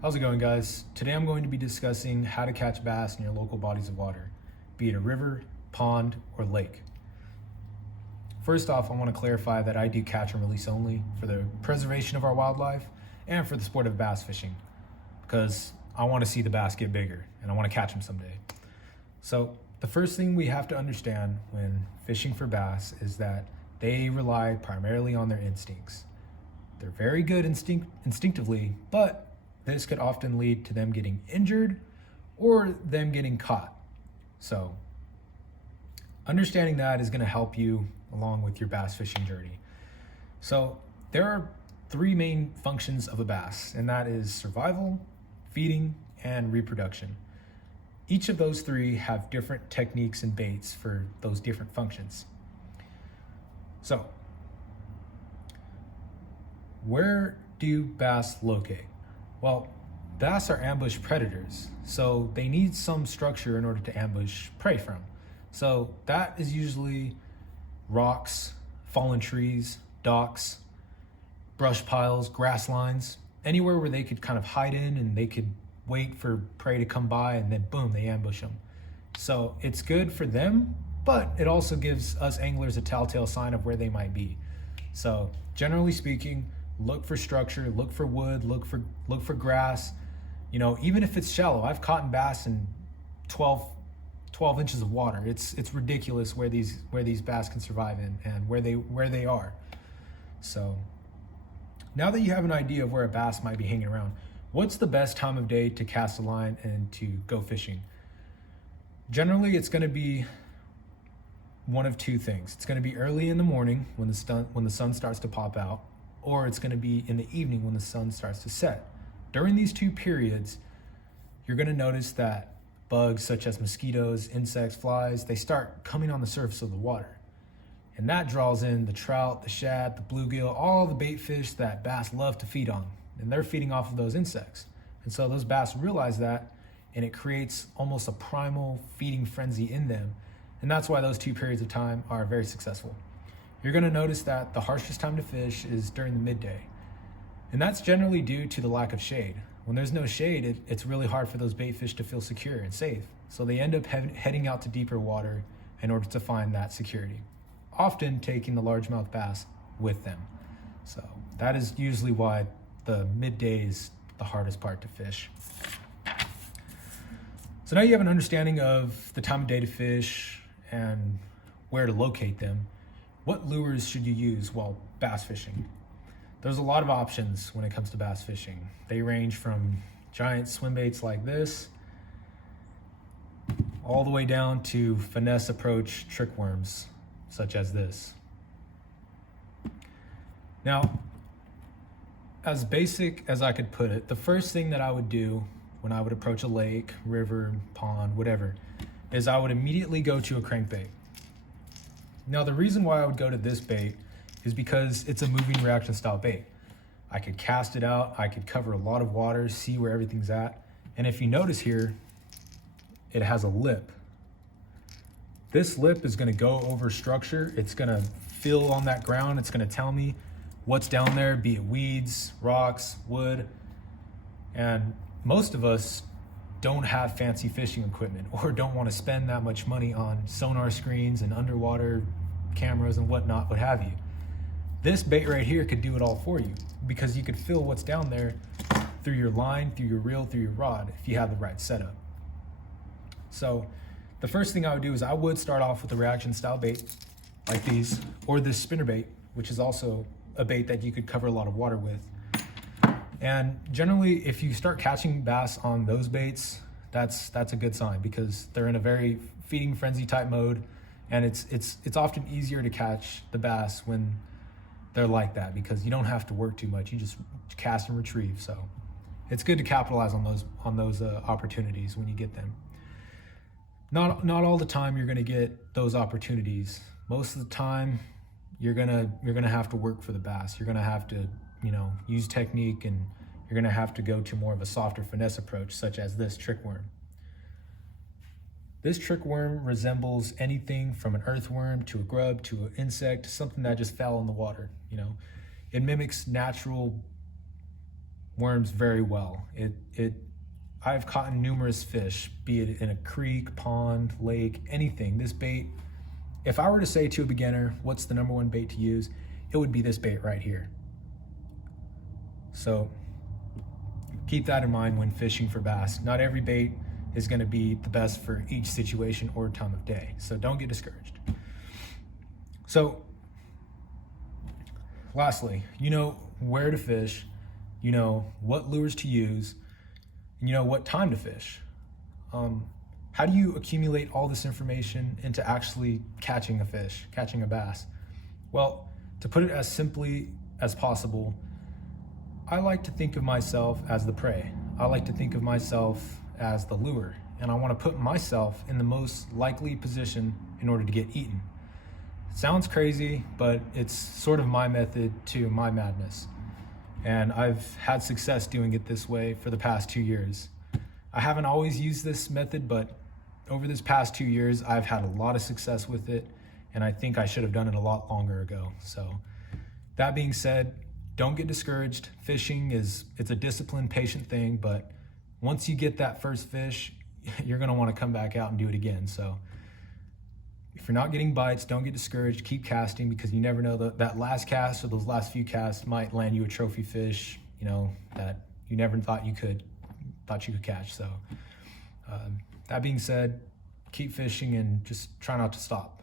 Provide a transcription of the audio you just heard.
How's it going, guys? Today I'm going to be discussing how to catch bass in your local bodies of water, be it a river, pond, or lake. First off, I want to clarify that I do catch and release only for the preservation of our wildlife and for the sport of bass fishing, because I want to see the bass get bigger and I want to catch them someday. So the first thing we have to understand when fishing for bass is that they rely primarily on their instincts. They're very good instinctively, but this could often lead to them getting injured or them getting caught. So understanding that is going to help you along with your bass fishing journey. So there are three main functions of a bass, and that is survival, feeding, and reproduction. Each of those three have different techniques and baits for those different functions. So where do bass locate? Well, bass are ambush predators, so they need some structure in order to ambush prey from. So that is usually rocks, fallen trees, docks, brush piles, grass lines, anywhere where they could kind of hide in and they could wait for prey to come by and then boom, they ambush them. So it's good for them, but it also gives us anglers a telltale sign of where they might be. So generally speaking, look for structure, look for wood, look for grass. You know, even if it's shallow, I've caught bass in 12 inches of water. It's ridiculous where these bass can survive in and where they are. So now that you have an idea of where a bass might be hanging around, what's the best time of day to cast a line and to go fishing? Generally, it's going to be one of two things. It's going to be early in the morning when the sun starts to pop out, or it's going to be in the evening when the sun starts to set. During these two periods, you're going to notice that bugs such as mosquitoes, insects, flies, they start coming on the surface of the water. And that draws in the trout, the shad, the bluegill, all the bait fish that bass love to feed on. And they're feeding off of those insects. And so those bass realize that, and it creates almost a primal feeding frenzy in them. And that's why those two periods of time are very successful. You're going to notice that the harshest time to fish is during the midday. And that's generally due to the lack of shade. When there's no shade, it's really hard for those bait fish to feel secure and safe. So they end up heading out to deeper water in order to find that security, often taking the largemouth bass with them. So that is usually why the midday is the hardest part to fish. So now you have an understanding of the time of day to fish and where to locate them. What lures should you use while bass fishing? There's a lot of options when it comes to bass fishing. They range from giant swim baits like this, all the way down to finesse approach trick worms, such as this. Now, as basic as I could put it, the first thing that I would do when I would approach a lake, river, pond, whatever, is I would immediately go to a crankbait. Now, the reason why I would go to this bait is because it's a moving reaction style bait. I could cast it out, I could cover a lot of water, see where everything's at. And if you notice here, it has a lip. This lip is gonna go over structure. It's gonna feel on that ground. It's gonna tell me what's down there, be it weeds, rocks, wood. And most of us don't have fancy fishing equipment or don't want to spend that much money on sonar screens and underwater cameras and whatnot, what have you. This bait right here could do it all for you because you could feel what's down there through your line, through your reel, through your rod, if you have the right setup. So the first thing I would do is I would start off with a reaction style bait like these, or this spinner bait, which is also a bait that you could cover a lot of water with. And generally, if you start catching bass on those baits, that's a good sign because they're in a very feeding frenzy type mode, and it's often easier to catch the bass when they're like that because you don't have to work too much. You just cast and retrieve. So it's good to capitalize on those opportunities when you get them. Not all the time you're going to get those opportunities. Most of the time, you're gonna have to work for the bass. You're gonna have to use technique, and you're gonna have to go to more of a softer finesse approach, such as this trick worm. This trick worm resembles anything from an earthworm to a grub to an insect to something that just fell in the water. It mimics natural worms very well. I've caught numerous fish, be it in a creek, pond, lake, anything. This bait, if I were to say to a beginner, what's the number one bait to use, it would be this bait right here. So keep that in mind when fishing for bass. Not every bait is going to be the best for each situation or time of day. So don't get discouraged. So lastly, you know where to fish, you know what lures to use, and you know what time to fish. How do you accumulate all this information into actually catching a fish, catching a bass? Well, to put it as simply as possible, I like to think of myself as the prey. I like to think of myself as the lure, and I want to put myself in the most likely position in order to get eaten. Sounds crazy, but it's sort of my method to my madness. And I've had success doing it this way for the past 2 years. I haven't always used this method, but over this past 2 years, I've had a lot of success with it, and I think I should have done it a lot longer ago. So that being said, don't get discouraged. Fishing it's a disciplined, patient thing, but once you get that first fish, you're gonna wanna come back out and do it again. So if you're not getting bites, don't get discouraged. Keep casting, because you never know that last cast or those last few casts might land you a trophy fish, you know, that you never thought you could catch. So that being said, keep fishing and just try not to stop.